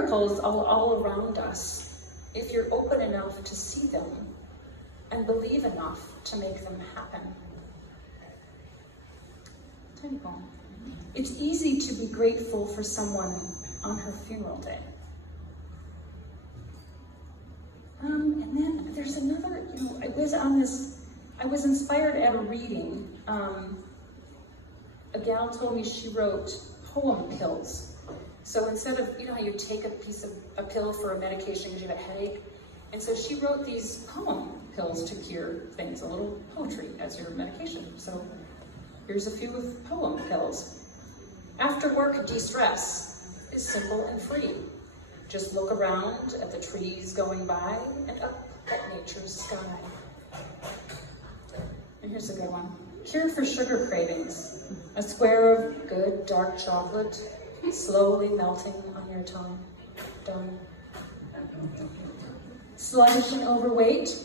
miracles all around us if you're open enough to see them and believe enough to make them happen. Tiny poem. It's easy to be grateful for someone on her funeral day. And then there's another, I was inspired at a reading. A gal told me she wrote poem pills. So instead of, how you take a pill for a medication because you have a headache, and so she wrote these poem pills to cure things, a little poetry as your medication. So here's a few of poem pills. After work de-stress is simple and free. Just look around at the trees going by and up at nature's sky. And here's a good one. Cure for sugar cravings. A square of good dark chocolate slowly melting on your tongue. Done. Sluggish and overweight,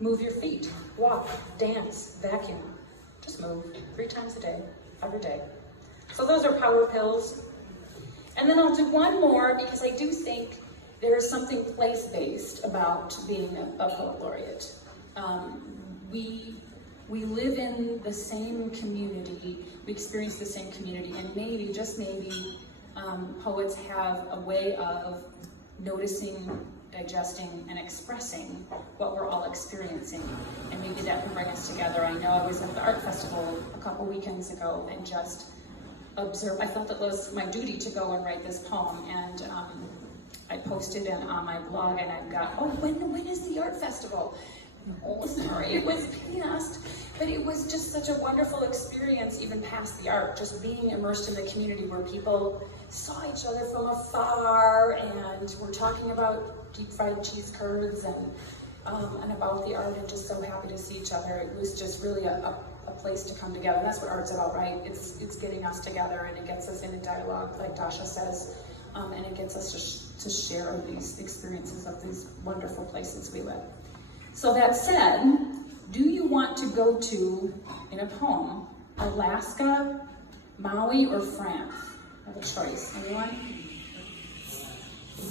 move your feet. Walk, dance, vacuum. Just move 3 times a day, every day. So those are power pills. And then I'll do one more because I do think there is something place-based about being a poet laureate. We live in the same community, we experience the same community, and maybe, just maybe, poets have a way of noticing, digesting, and expressing what we're all experiencing. And maybe that can bring us together. I know I was at the art festival a couple weekends ago and just observed. I felt it was my duty to go and write this poem, and I posted it on my blog, and I've got, when is the art festival? Oh, sorry, it was past, but it was just such a wonderful experience, even past the art, just being immersed in the community where people saw each other from afar and were talking about deep fried cheese curds and about the art, and just so happy to see each other. It was just really a place to come together. And that's what art's about, right? It's getting us together, and it gets us in a dialogue, like Dasha says, and it gets us to share these experiences of these wonderful places we live. So that said, do you want to go to, in a poem, Alaska, Maui, or France? I have a choice. Anyone?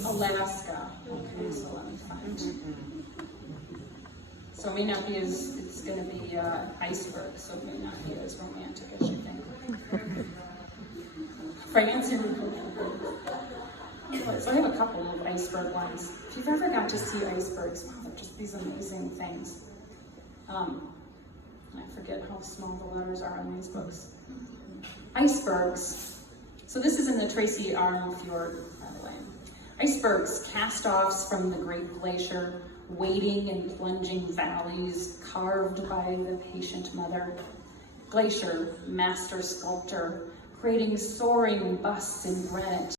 Alaska. Okay, so let me find. So it may not be it's going to be iceberg, so it may not be as romantic as you think. France and so I have a couple of iceberg ones. If you've ever got to see icebergs, wow, they're just these amazing things. I forget how small the letters are on these books. Icebergs. So this is in the Tracy Arm Fjord, by the way. Icebergs, cast-offs from the Great Glacier, wading in plunging valleys, carved by the patient mother. Glacier, master sculptor, creating soaring busts in granite.